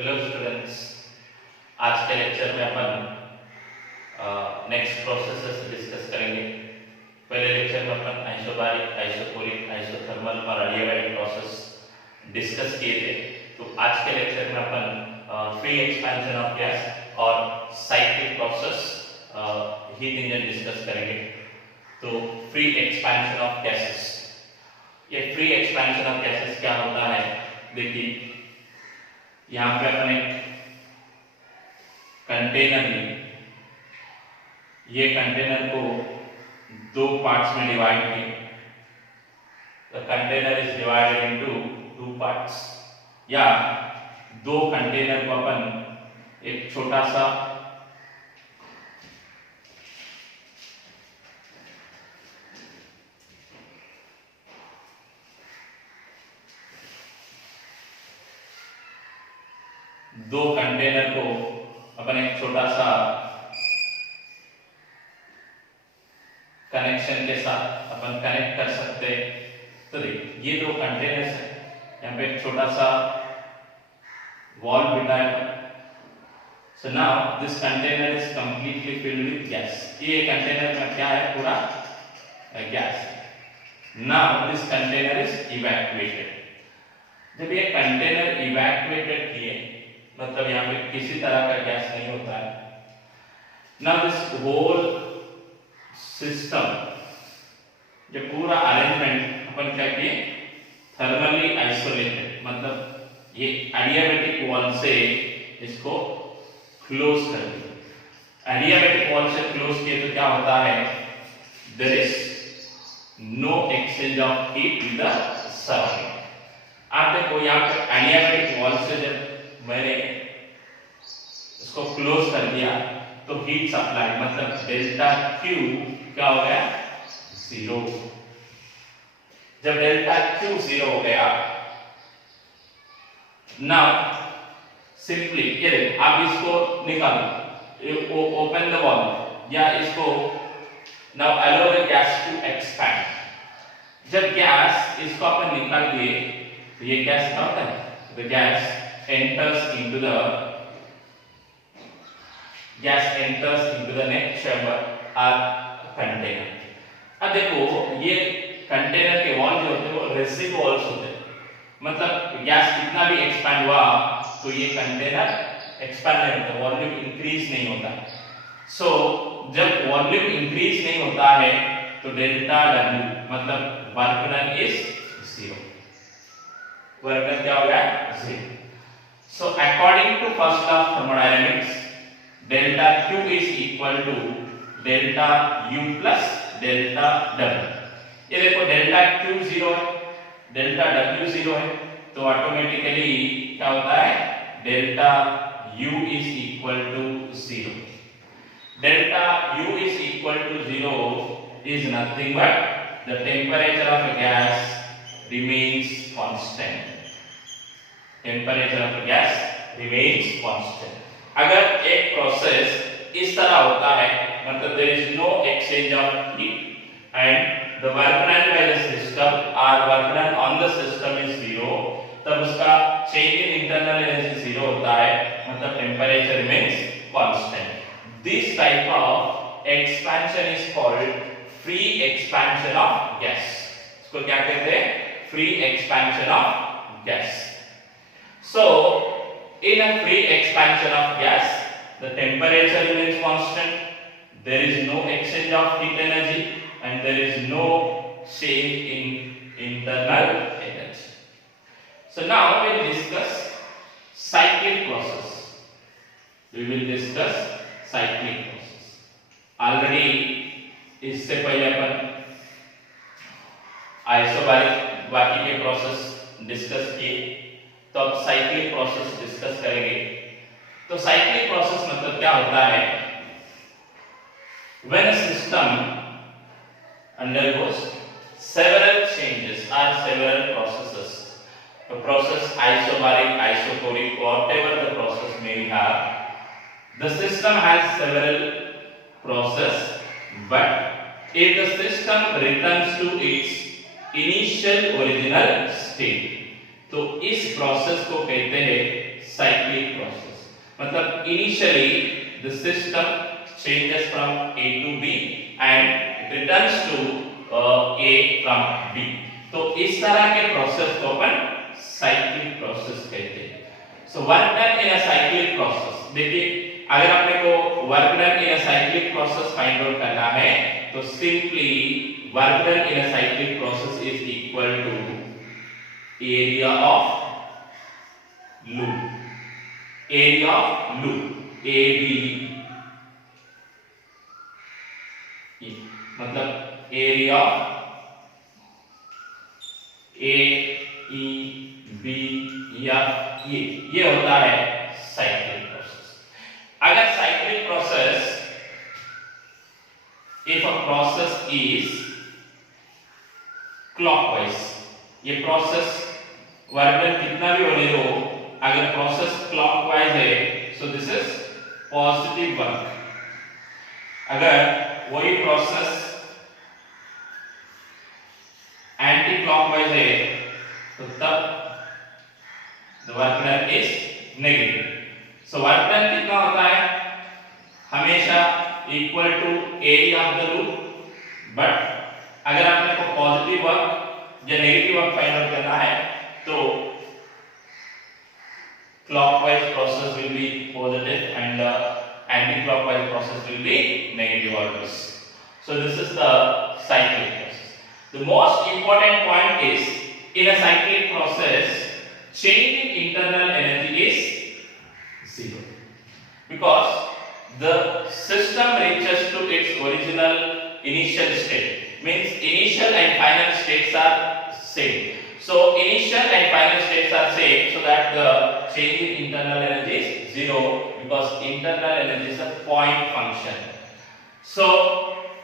Hello students, आज के लेक्चर में अपन नेक्स्ट प्रोसेसेस डिस्कस करेंगे। पहले लेक्चर में अपन आइसोबारिक, आइसोकोरिक, आइसोथर्मल और एडियाबैटिक प्रोसेस डिस्कस किए थे। तो आज के लेक्चर में अपन फ्री एक्सपेंशन ऑफ गैस और cyclic process heat engine discuss करेंगे। तो फ्री एक्सपेंशन ऑफ गैसेस, ये फ्री एक्सपेंशन ऑफ गैसेस क्या होता है? देखिए, यहाँ पे अपन एक कंटेनर ली, ये कंटेनर को दो पार्ट्स में डिवाइड किए। The container is divided into two parts, या दो कंटेनर को अपन एक छोटा सा कनेक्शन के साथ अपन कनेक्ट कर सकते हैं। तो देखिए, ये दो कंटेनर्स है, यहाँ पे एक छोटा सा वॉल्व बिठाया है। So now this container is completely filled with gas. ये कंटेनर में क्या है? पूरा gas. Now this container is evacuated. जब ये कंटेनर इवैक्यूएटेड किए, मतलब यहाँ पे किसी तरह का गैस नहीं होता है। नाउ दिस होल सिस्टम, जो पूरा अरेंजमेंट अपन क्या किए? थर्मली आइसोलेटेड, मतलब ये एडियाबैटिक वॉल से इसको क्लोज कर दिया। एडियाबैटिक वॉल से क्लोज किए तो क्या होता है? There is no exchange of heat with the surrounding. आप देखो, यहाँ पे एडियाबैटिक वॉल से जब मैंने इसको क्लोज कर दिया तो हीट सप्लाई, मतलब डेल्टा क्यू क्या हो गया? जीरो। जब डेल्टा क्यू जीरो हो गया, नाउ सिंपली ये देखो, आप इसको निकालो, ओपन द वॉल्व, या इसको now allow the gas to expand. जब गैस इसको अपन निकाल दिए तो ये गैस क्या होता है? The gas enters into the next chamber और कंटेनर। अब देखो, ये कंटेनर के वॉल जो होते हैं वो रेसिव वॉल्स होते हैं, मतलब गैस कितना भी एक्सपैंड हुआ तो ये कंटेनर एक्सपैंड नहीं होता, वॉल्यूम इंक्रीज नहीं होता। सो जब वॉल्यूम इंक्रीज नहीं होता है तो डेल्टा डब्ल्यू, मतलब work done is zero. Work done क्या हो गया? Zero. So according to first law of thermodynamics, delta Q is equal to delta U plus delta W। ये देखो, डेल्टा Q जीरो है, डेल्टा W जीरो है, तो automatically क्या होता है? Delta U is equal to zero. Delta U is equal to zero is nothing but the temperature of a gas remains constant. Temperature of a gas remains constant. अगर एक प्रोसेस इस तरह होता है, मतलब there is no exchange of heat and the work done by the system और work done on the system is zero, तब उसका change in internal energy zero होता है, मतलब temperature remains constant. This type of expansion is called free expansion of gas. इसको क्या कहते हैं? Free expansion of gas. So in a free expansion of gas, the temperature remains constant, there is no exchange of heat energy, and there is no change in internal energy. So now we will discuss cyclic process. We will discuss cyclic process. Already इससे पहले अपन आइसोबारिक बाकी के process discuss किए, तो अब cyclic process discuss करेंगे। तो cyclic process मतलब क्या होता है? When a system undergoes several changes or several processes, the process isobaric, isochoric, whatever the process may have, the system has several processes, but if the system returns to its initial original state, तो इस प्रोसेस को कहते हैं साइक्लिक मतलब initially the system changes from A to B and it returns to A from B. तो इस तरह के प्रोसेस को अपन साइक्लिक प्रोसेस कहते हैं. So work done in a cyclic process. देखिए अगर अपने को work done in a cyclic process find out करना है तो simply work done in a cyclic process is equal to area of loop. Area of loop AB मतलब area A E B या ये होता है साइक्लिक प्रोसेस. अगर cyclic process if a process is clockwise, ये प्रोसेस वर्क कितना भी होने दो, अगर प्रोसेस क्लॉकवाइज है so this is positive work. अगर वही प्रोसेस एंटी क्लॉकवाइज है तो तब the work done is negative. So work done कितना होता है, हमेशा equal to area of the loop. But अगर आपने को पॉजिटिव वर्क या नेगेटिव वर्क फाइंड आउट करना है तो clockwise process will be positive and anti-clockwise process will be negative always. So this is the cyclic process. The most important point is in a cyclic process, change in internal energy is zero because the system reaches to its original initial state. Means initial and final states are same. So initial and final states are same, so that the change in internal energy is zero because internal energy is a point function. So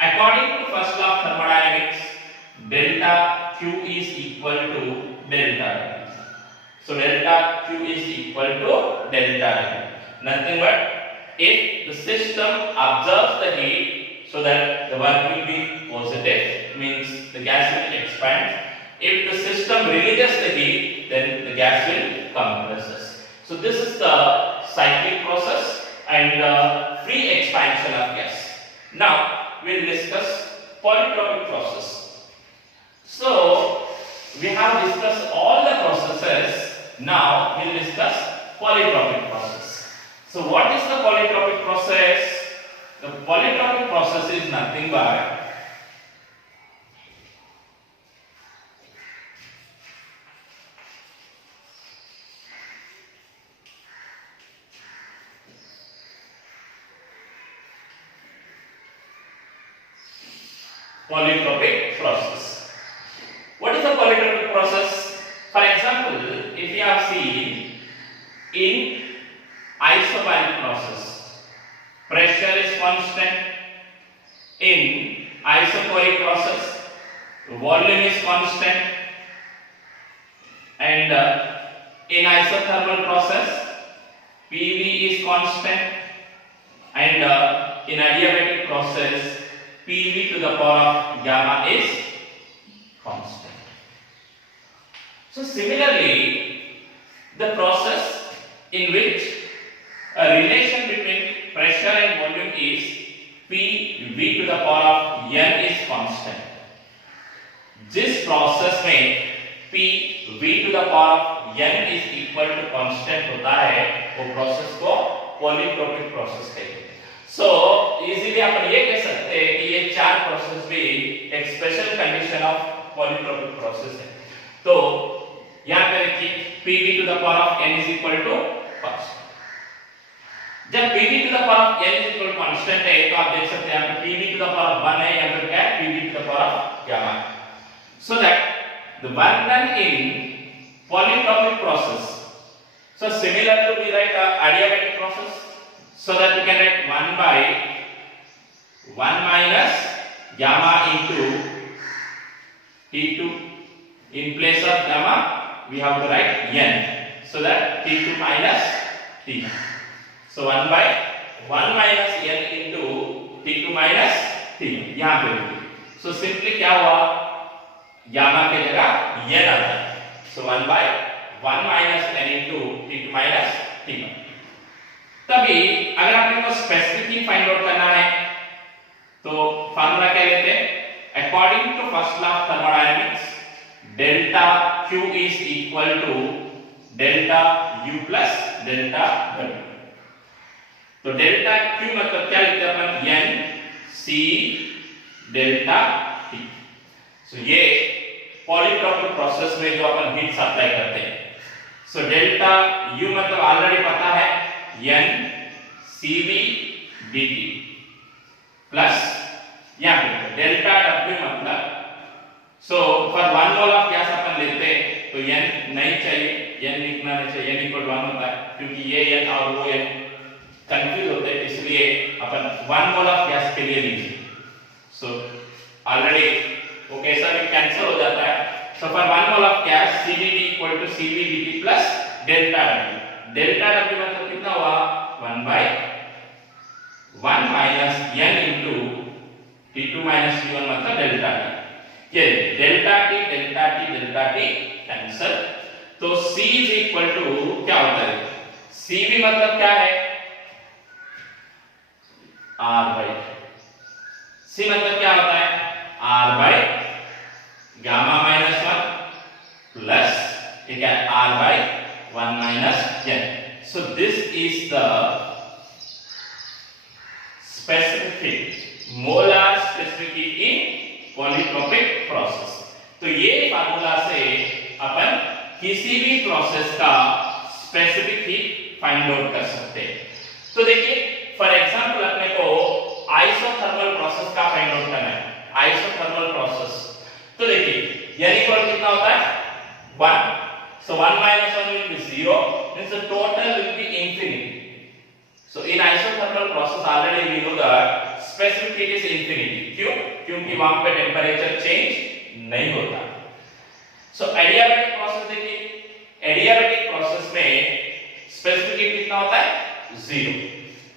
according to first law of thermodynamics, delta Q is equal to delta W. So delta Q is equal to delta W. Nothing but if the system absorbs the heat, so that the work will be positive, means the gas will expand. If the system releases the heat, then the gas will compress. So this is the cyclic process and free expansion of gas. Now we will discuss polytropic process. So we have discussed all the processes. Now we will discuss polytropic process. So what is the polytropic process? The polytropic process is nothing but polytropic process. What is the polytropic process? For example, if you have seen in isobaric process, pressure is constant. In isochoric process, volume is constant. And in isothermal process, PV is constant. And in adiabatic process, PV to the power of gamma is constant. So similarly, the process in which a relation between pressure and volume is PV to the power of N is constant. जिस process में PV to the power of N is equal to constant होता है, वो process को polytropic process कहते हैं. So easily अपन ये कह सकते हैं कि ये चार प्रोसेस भी एक special condition of polytropic process है. तो यहाँ पे देखिए Pv to the power of n is equal to constant. जब Pv to the power of n is equal to constant है तो आप देख सकते हैं यहाँ पे Pv to the power of 1 है, यहाँ पे क्या है Pv to the power of gamma. So that the work done in polytropic process. So similar to we write adiabatic process. So that we can write 1 by 1 minus gamma into T2. In place of gamma, we have to write N. So that T2 minus T. So 1 by 1 minus N into T2 minus T. यहाँ पे लिखिए. So simply क्या हुआ? Gamma के जगह N आता है. So 1 by 1 minus N into T2 minus T1. तभी अगर आपने को स्पेसिफिक हीट फाइंड आउट करना है तो फार्मूला क्या लेते हैं, according to first law of thermodynamics delta Q is equal to delta U plus delta W। तो डेल्टा Q मतलब क्या लिखते हैं अपन, N C delta T। So ये पॉलीट्रॉपिक प्रोसेस में जो अपन हीट सप्लाई करते हैं। सो डेल्टा U मतलब ऑलरेडी पता है N CV dt प्लस यहाँ पे डेल्टा W मतलब so for 1 mole of gas अपन लेते हैं तो N नहीं चाहिए, N लिखना नहीं चाहिए, N इक्वल 1 होता है क्योंकि ये N और वो N कंफ्यूज होते हैं, इसलिए अपन 1 मोल ऑफ गैस के लिए लीजिए। सो ऑलरेडी वो कैसा भी कैंसिल हो जाता है। So for 1 mole of gas CVD equal to CV dt plus delta W। Delta W मतलब कितना हुआ, 1 by 1 minus N into T2 minus T1 मतलब डेल्टा T। ये डेल्टा T कैंसिल, तो C इज इक्वल टू क्या होता है, CV मतलब क्या है, R by C मतलब क्या होता है, R by गामा माइनस 1 प्लस ये क्या है, R by 1 minus N। So this is the specific heat, molar specific heat in polytropic process। तो ये फार्मूला से अपन किसी भी प्रोसेस का स्पेसिफिक हीट फाइंड आउट कर सकते हैं। तो देखिए फॉर एग्जांपल अपने को आइसोथर्मल प्रोसेस का फाइंड आउट करना है, आइसोथर्मल प्रोसेस। तो देखिए n इक्वल कितना होता है, 1। So 1 minus 1 will be 0, means the total will be infinity। So in isothermal process already we know that specific heat is infinity। क्यों? क्योंकि वहां पे टेम्परेचर चेंज नहीं होता। So adiabatic प्रोसेस देखिए, adiabatic प्रोसेस में स्पेसिफिक हीट कितना होता है, 0।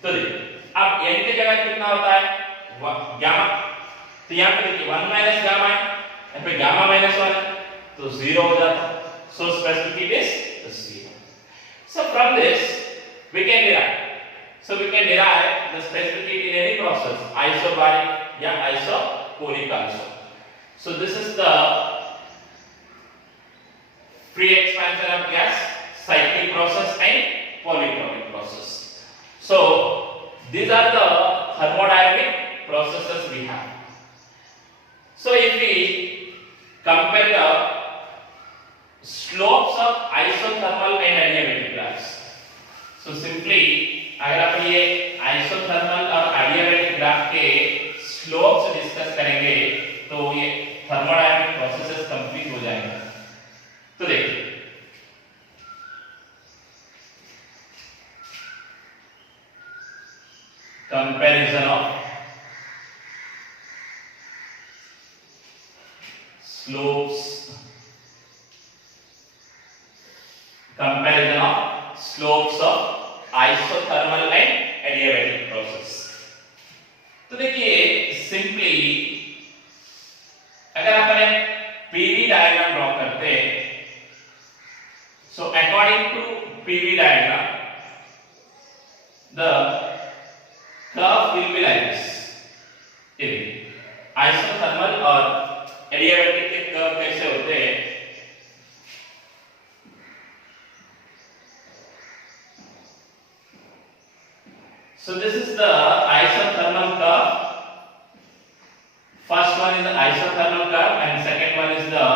तो देखिए अब n की जगह कितना होता है, गामा। तो यहाँ पे देखिए 1 माइनस गामा है, यहाँ पे गामा माइनस 1 है तो 0 हो जाता है। So specific heat is 0। So from this we can derive, the specific heat in any process, isobaric या isoporic also। So this is the free expansion of gas, cyclic process and polytropic process। So these are the thermodynamic processes we have। So if we compare the slopes of isothermal and adiabatic graphs, so simply अगर अपन ये isothermal और adiabatic graph के slopes discuss करेंगे तो ये thermodynamic processes complete हो जाएंगे। तो देखिए comparison of slopes, comparison of slopes of isothermal and adiabatic process। तो देखिए सिंपली अगर अपन पीवी डायग्राम ड्रॉ करते हैं, so according to PV diagram the curve will be like this. Isothermal और एडियाबैटिक के कर्व कैसे होते हैं, so this is the isothermal curve। First one is the isothermal curve and second one is the